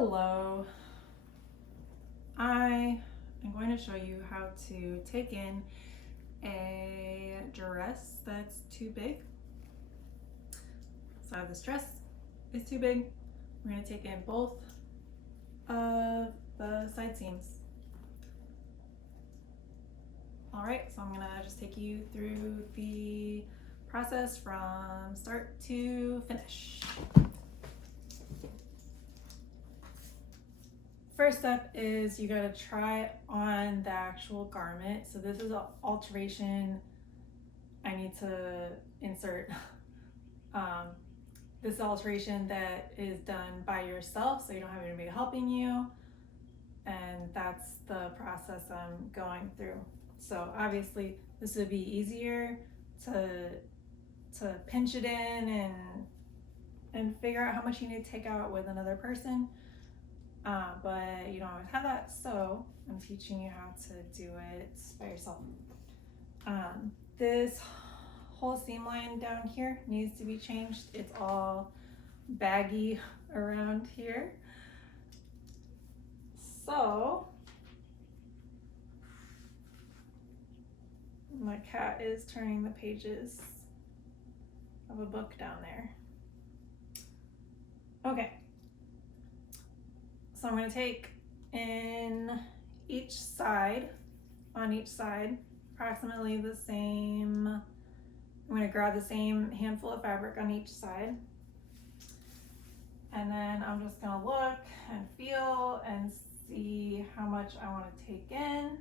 Hello, I am going to show you how to take in a dress that's too big. So this dress is too big. We're going to take in both of the side seams. All right, so I'm going to just take you through the process from start to finish. First step is you gotta try on the actual garment. So this is an alteration I need to insert. This is alteration that is done by yourself, so you don't have anybody helping you. And that's the process I'm going through. So obviously this would be easier to pinch it in and figure out how much you need to take out with another person. But you don't always have that, so I'm teaching you how to do it by yourself. This whole seam line down here needs to be changed. It's all baggy around here. So my cat is turning the pages of a book down there. Okay. So I'm going to take in each side, on each side, approximately the same. I'm going to grab the same handful of fabric on each side. And then I'm just going to look and feel and see how much I want to take in,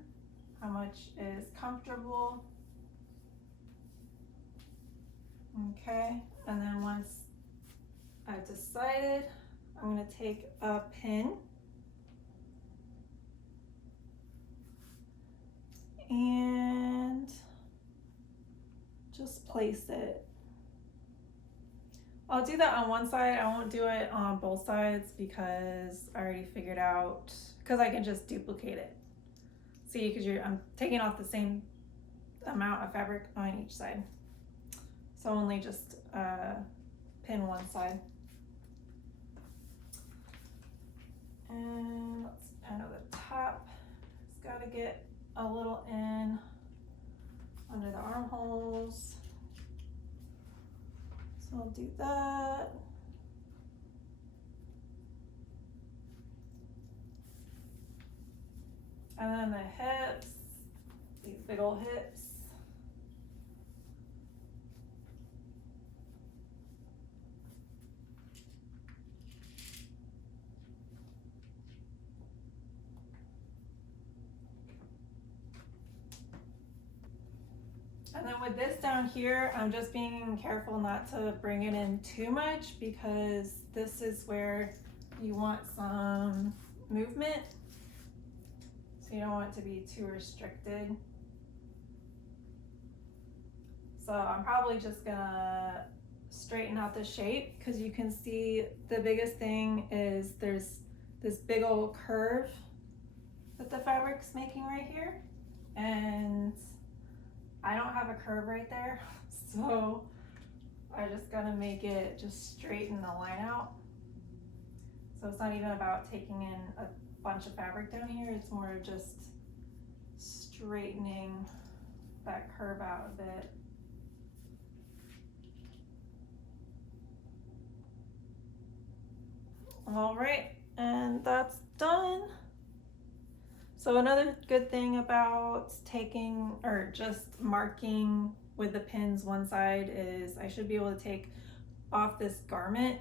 how much is comfortable. Okay, and then once I've decided, I'm going to take a pin and just place it. I'll do that on one side. I won't do it on both sides because I already figured out, because I can just duplicate it. See, because I'm taking off the same amount of fabric on each side. So only just pin one side. And let's pin at the top. It's got to get a little in under the armholes. So I'll do that. And then the hips, these big old hips. And then with this down here, I'm just being careful not to bring it in too much because this is where you want some movement. So you don't want it to be too restricted. So I'm probably just gonna straighten out the shape because you can see the biggest thing is there's this big old curve that the fabric's making right here. And I don't have a curve right there, so I just gotta make it just straighten the line out. So it's not even about taking in a bunch of fabric down here, it's more just straightening that curve out a bit. All right, and that's done. So another good thing about taking or just marking with the pins one side is I should be able to take off this garment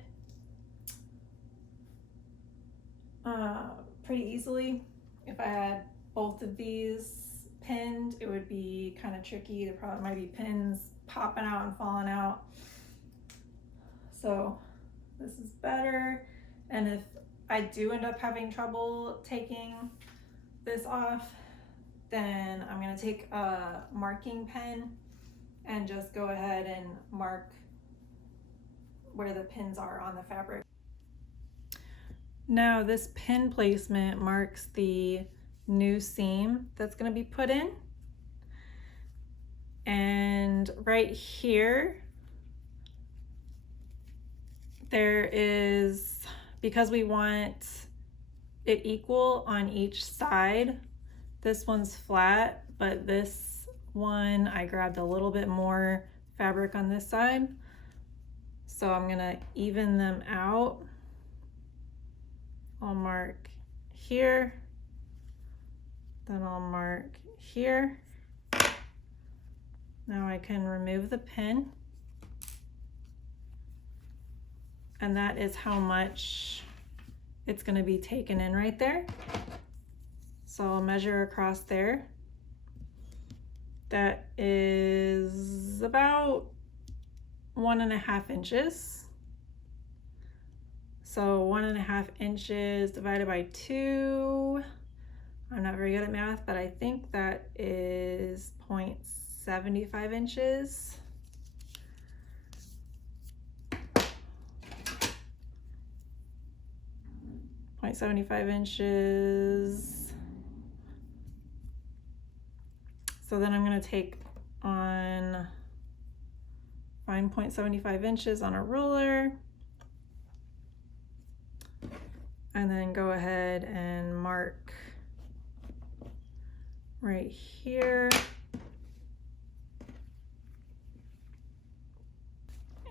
pretty easily. If I had both of these pinned, it would be kind of tricky. There probably might be pins popping out and falling out. So this is better. And if I do end up having trouble taking this off, then I'm going to take a marking pen and just go ahead and mark where the pins are on the fabric. Now this pin placement marks the new seam that's going to be put in, and right here there is, because we want it equal on each side. This one's flat, but this one I grabbed a little bit more fabric on this side. So I'm gonna even them out. I'll mark here, then I'll mark here. Now I can remove the pin. And that is how much it's gonna be taken in right there. So I'll measure across there. That is about 1.5 inches. So 1.5 inches divided by 2. I'm not very good at math, but I think that is 0.75 inches. .75 inches. So then I'm going to take on, find 0.75 inches on a ruler, and then go ahead and mark right here.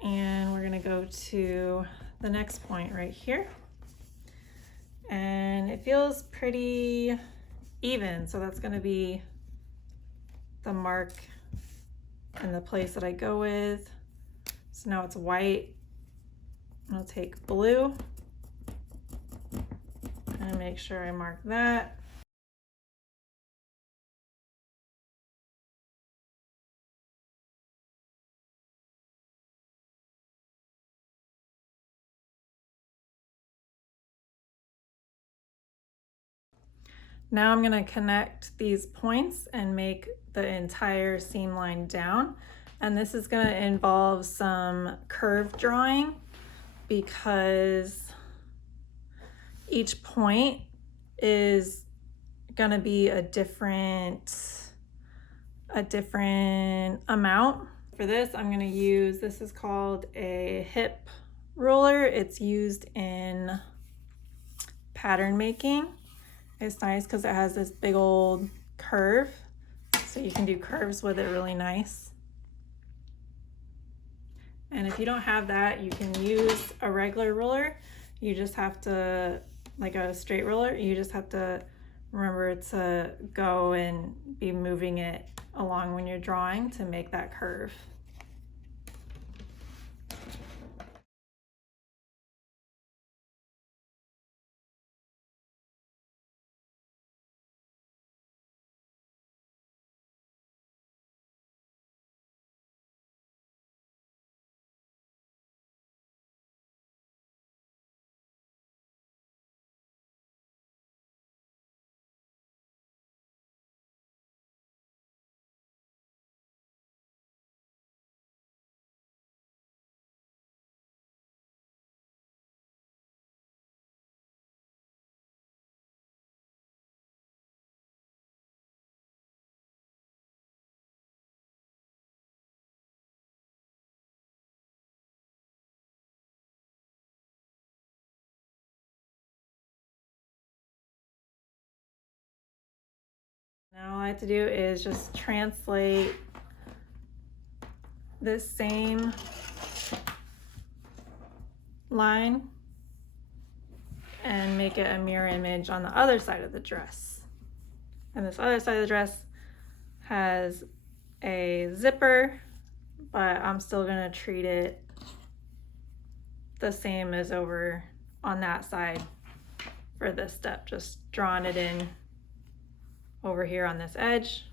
And we're going to go to the next point right here. And it feels pretty even, so that's going to be the mark and the place that I go with. So now it's white. I'll take blue and make sure I mark that. Now I'm going to connect these points and make the entire seam line down. And this is going to involve some curve drawing because each point is going to be a different amount. For this, I'm going to use, this is called a hip ruler. It's used in pattern making. It's nice because it has this big old curve, so you can do curves with it really nice. And if you don't have that, you can use a regular ruler. You just have to, like a straight ruler, you just have to remember to go and be moving it along when you're drawing to make that curve. Now all I have to do is just translate this same line and make it a mirror image on the other side of the dress. And this other side of the dress has a zipper, but I'm still gonna treat it the same as over on that side for this step, just drawing it in over here on this edge.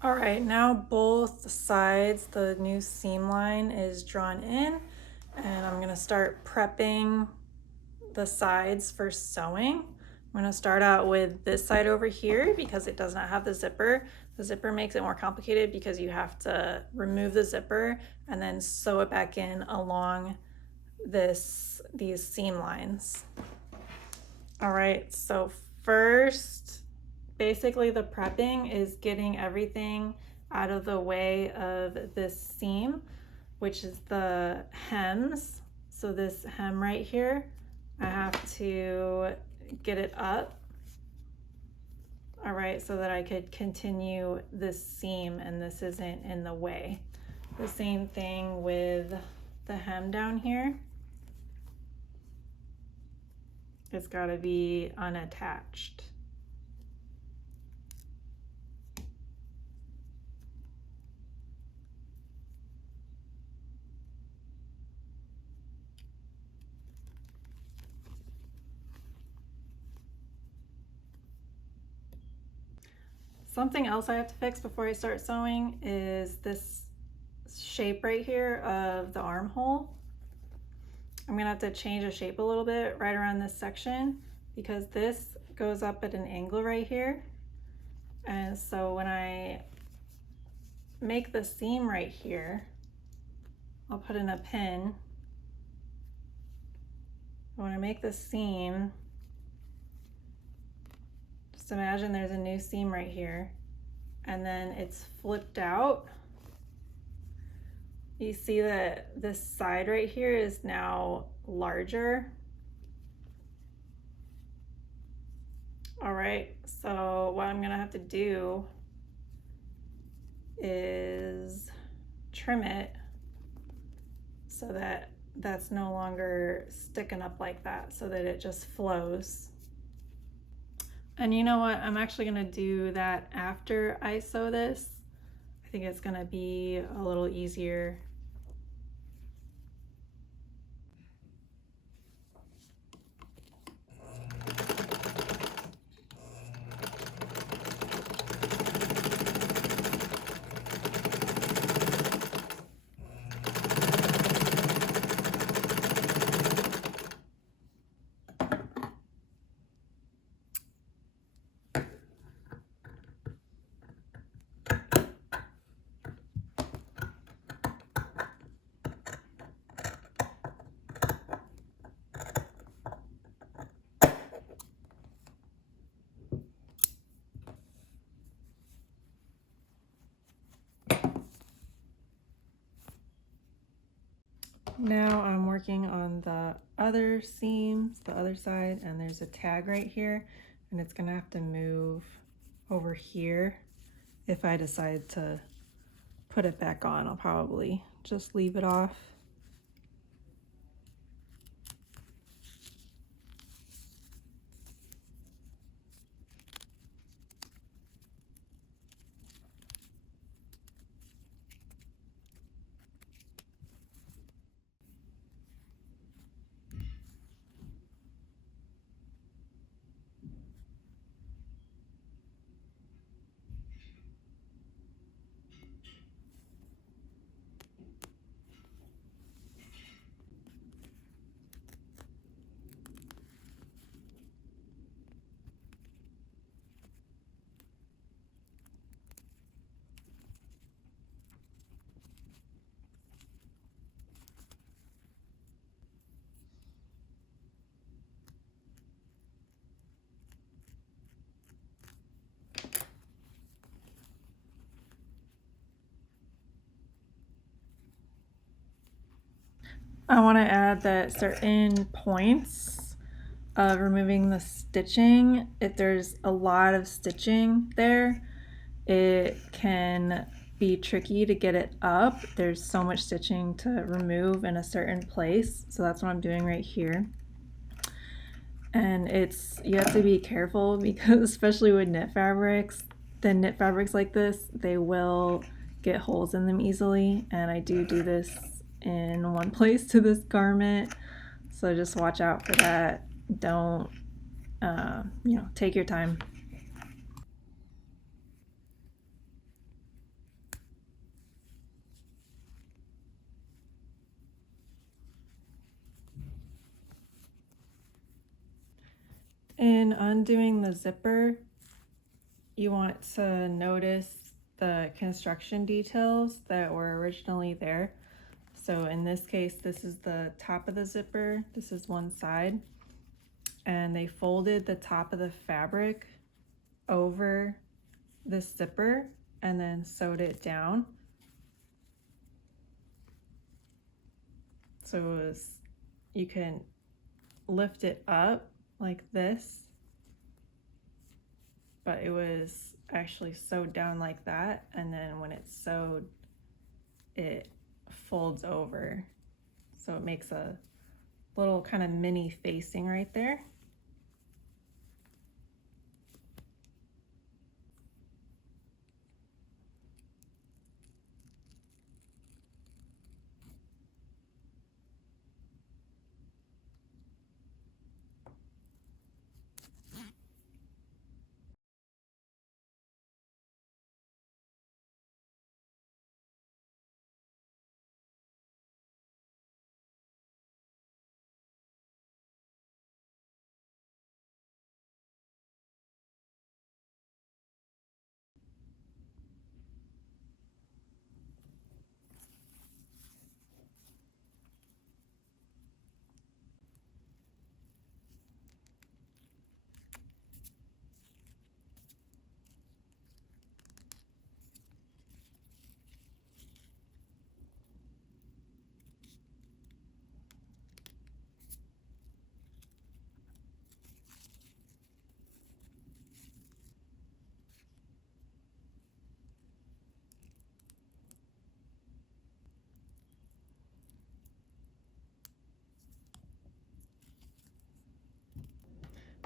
All right, now both sides, the new seam line is drawn in, and I'm gonna start prepping the sides for sewing. I'm gonna start out with this side over here because it does not have the zipper. The zipper makes it more complicated because you have to remove the zipper and then sew it back in along these seam lines. All right, so first, basically the prepping is getting everything out of the way of this seam, which is the hems. So this hem right here, I have to get it up, all right, so that I could continue this seam and this isn't in the way. The same thing with the hem down here. It's got to be unattached. Something else I have to fix before I start sewing is this shape right here of the armhole. I'm gonna have to change the shape a little bit right around this section because this goes up at an angle right here. And so when I make the seam right here, I'll put in a pin. When I make the seam, just imagine there's a new seam right here and then it's flipped out. You see that this side right here is now larger. All right, so what I'm gonna have to do is trim it so that that's no longer sticking up like that, so that it just flows. And you know what? I'm actually gonna do that after I sew this. I think it's gonna be a little easier. Now I'm working on the other seams, the other side, and there's a tag right here, and it's gonna have to move over here. If I decide to put it back on, I'll probably just leave it off. I want to add that certain points of removing the stitching, if there's a lot of stitching there, it can be tricky to get it up. There's so much stitching to remove in a certain place, so that's what I'm doing right here. And you have to be careful because especially with knit fabrics, the knit fabrics like this, they will get holes in them easily, and I do this in one place to this garment, so just watch out for that. Don't take your time. In undoing the zipper, you want to notice the construction details that were originally there. So in this case, this is the top of the zipper, this is one side, and they folded the top of the fabric over this zipper and then sewed it down. So it was, you can lift it up like this, but it was actually sewed down like that, and then when it's sewed, it folds over. So it makes a little kind of mini facing right there.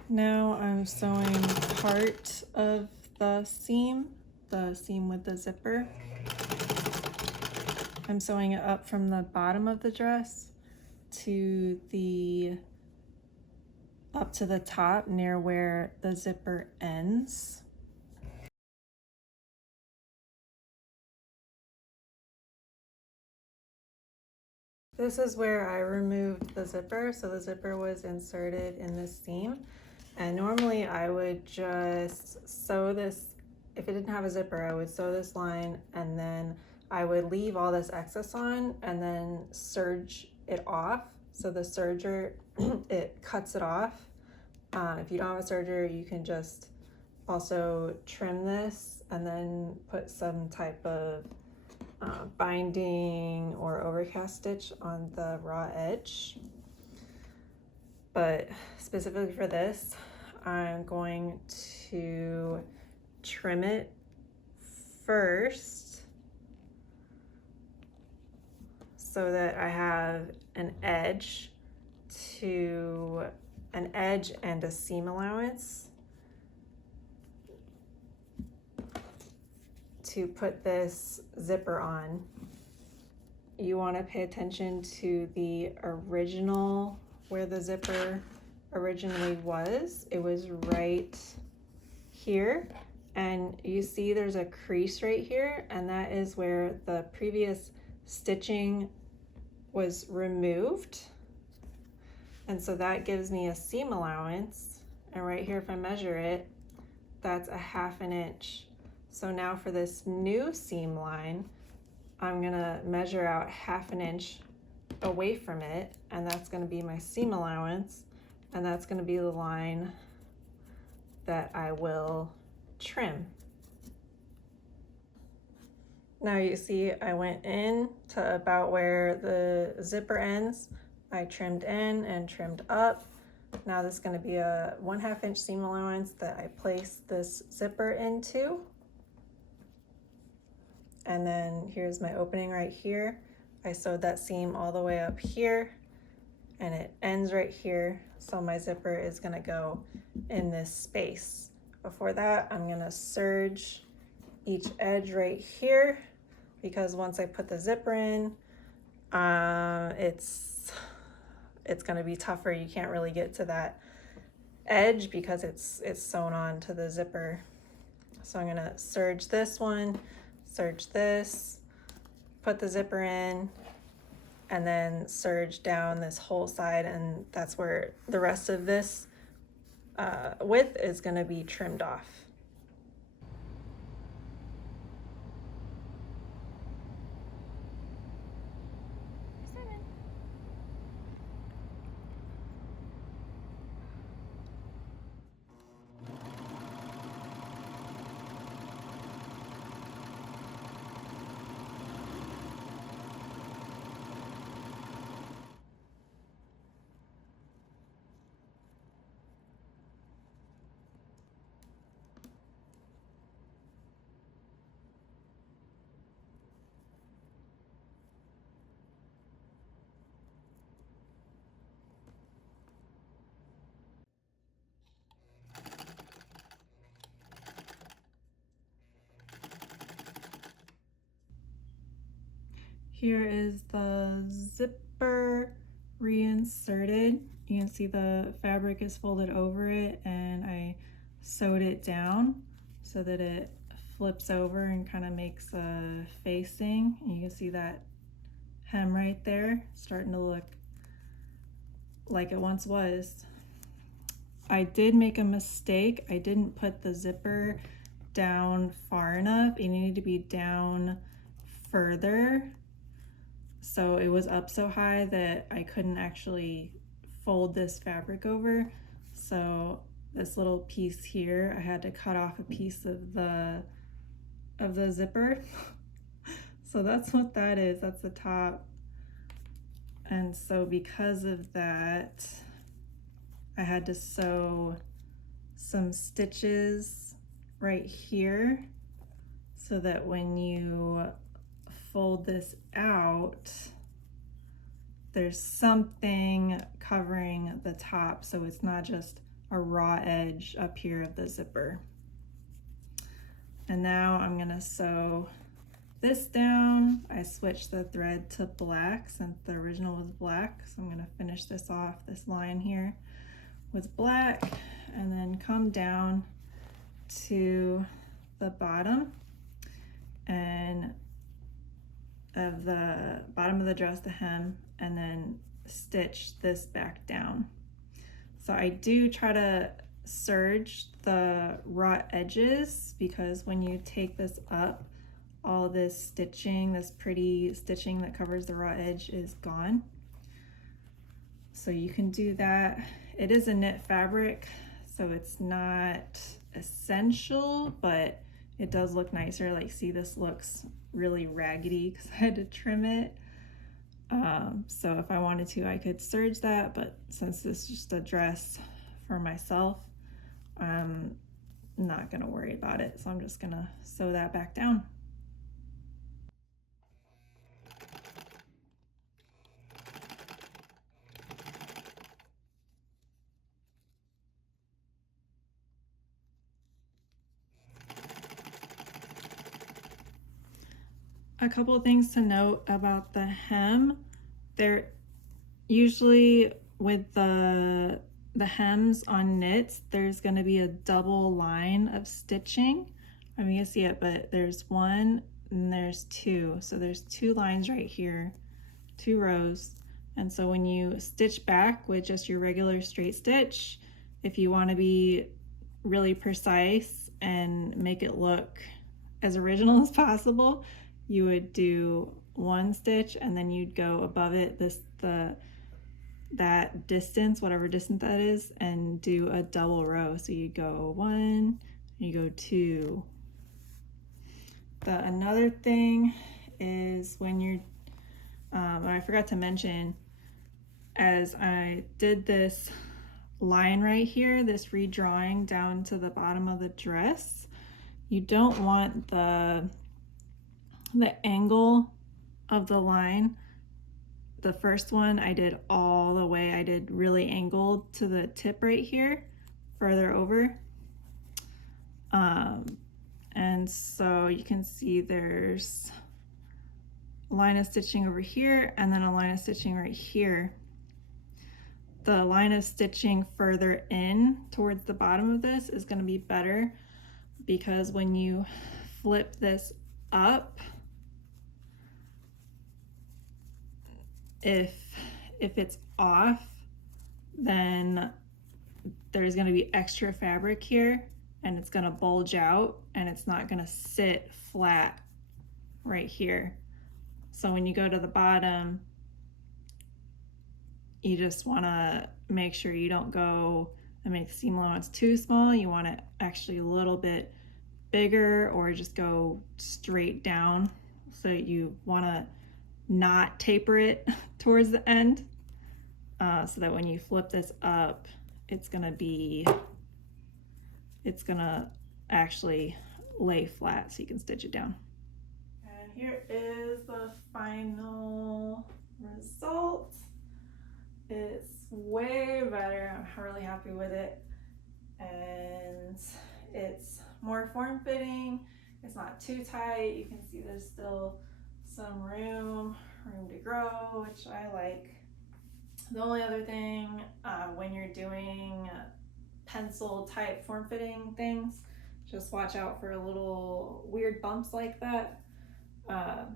Now I'm sewing part of the seam with the zipper. I'm sewing it up from the bottom of the dress to up to the top near where the zipper ends. This is where I removed the zipper. So the zipper was inserted in this seam. And normally I would just sew this, if it didn't have a zipper, I would sew this line and then I would leave all this excess on and then serge it off. So the serger, it cuts it off. If you don't have a serger, you can just also trim this and then put some type of binding or overcast stitch on the raw edge. But specifically for this, I'm going to trim it first so that I have an edge and a seam allowance to put this zipper on. You want to pay attention to the original, where the zipper originally was. It was right here, and you see there's a crease right here, and that is where the previous stitching was removed. And so that gives me a seam allowance, and right here, if I measure it, that's a 1/2 inch. So now for this new seam line, I'm gonna measure out 1/2 inch away from it, and that's gonna be my seam allowance, and that's gonna be the line that I will trim. Now you see I went in to about where the zipper ends. I trimmed in and trimmed up. Now this is gonna be a 1/2 inch seam allowance that I place this zipper into. And then here's my opening right here. I sewed that seam all the way up here and it ends right here. So my zipper is gonna go in this space. Before that, I'm gonna serge each edge right here because once I put the zipper in, it's gonna be tougher. You can't really get to that edge because it's sewn on to the zipper. So I'm gonna serge this one, serge this, put the zipper in, and then serge down this whole side, and that's where the rest of this width is going to be trimmed off. Here is the zipper reinserted. You can see the fabric is folded over it, and I sewed it down so that it flips over and kind of makes a facing. And you can see that hem right there starting to look like it once was. I did make a mistake. I didn't put the zipper down far enough. It needed to be down further. So it was up so high that I couldn't actually fold this fabric over. So this little piece here, I had to cut off a piece of the zipper. So that's what that is. That's the top. And so because of that, I had to sew some stitches right here so that when you fold this out, there's something covering the top, so it's not just a raw edge up here of the zipper. And now I'm gonna sew this down. I switched the thread to black since the original was black, so I'm gonna finish this off, this line here, with black, and then come down to the bottom and of the bottom of the dress, the hem, and then stitch this back down. So I do try to serge the raw edges, because when you take this up, all this stitching, this pretty stitching that covers the raw edge, is gone. So you can do that. It is a knit fabric, so it's not essential, but it does look nicer. Like, see, this looks really raggedy because I had to trim it. So if I wanted to, I could serge that, but since this is just a dress for myself, I'm not gonna worry about it. So I'm just gonna sew that back down. A couple of things to note about the hem. They're usually, with the hems on knits, there's going to be a double line of stitching. I mean, you see it, but there's one and there's two. So there's two lines right here, 2 rows. And so when you stitch back with just your regular straight stitch, if you want to be really precise and make it look as original as possible, you would do 1 stitch and then you'd go above it that distance, whatever distance that is, and do a double row. So you go 1, you go 2. Another thing is when you're, I forgot to mention, as I did this line right here, this redrawing down to the bottom of the dress, you don't want the angle of the line. The first one I did all the way, I did really angled to the tip right here, further over. And so you can see there's a line of stitching over here and then a line of stitching right here. The line of stitching further in towards the bottom of this is going to be better, because when you flip this up, if it's off, then there's going to be extra fabric here and it's going to bulge out and it's not going to sit flat right here. So when you go to the bottom, you just want to make sure you don't go and make the seam allowance too small. You want it actually a little bit bigger, or just go straight down. So you want to not taper it towards the end, so that when you flip this up, it's gonna actually lay flat so you can stitch it down. And here is the final result. It's way better. I'm really happy with it. And it's more form-fitting. It's not too tight. You can see there's still some room to grow, which I like. The only other thing, when you're doing pencil type form-fitting things, just watch out for little weird bumps like that.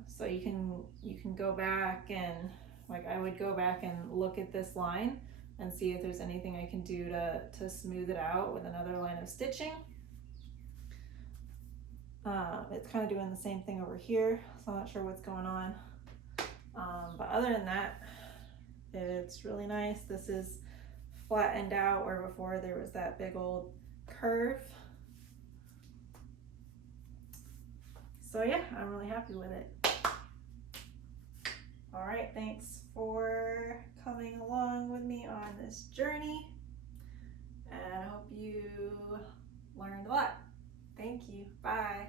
So you can go back and, like, I would go back and look at this line and see if there's anything I can do to smooth it out with another line of stitching. It's kind of doing the same thing over here, so I'm not sure what's going on. But other than that, it's really nice. This is flattened out where before there was that big old curve. So yeah, I'm really happy with it. All right, thanks for coming along with me on this journey, and I hope you learned a lot. Thank you. Bye.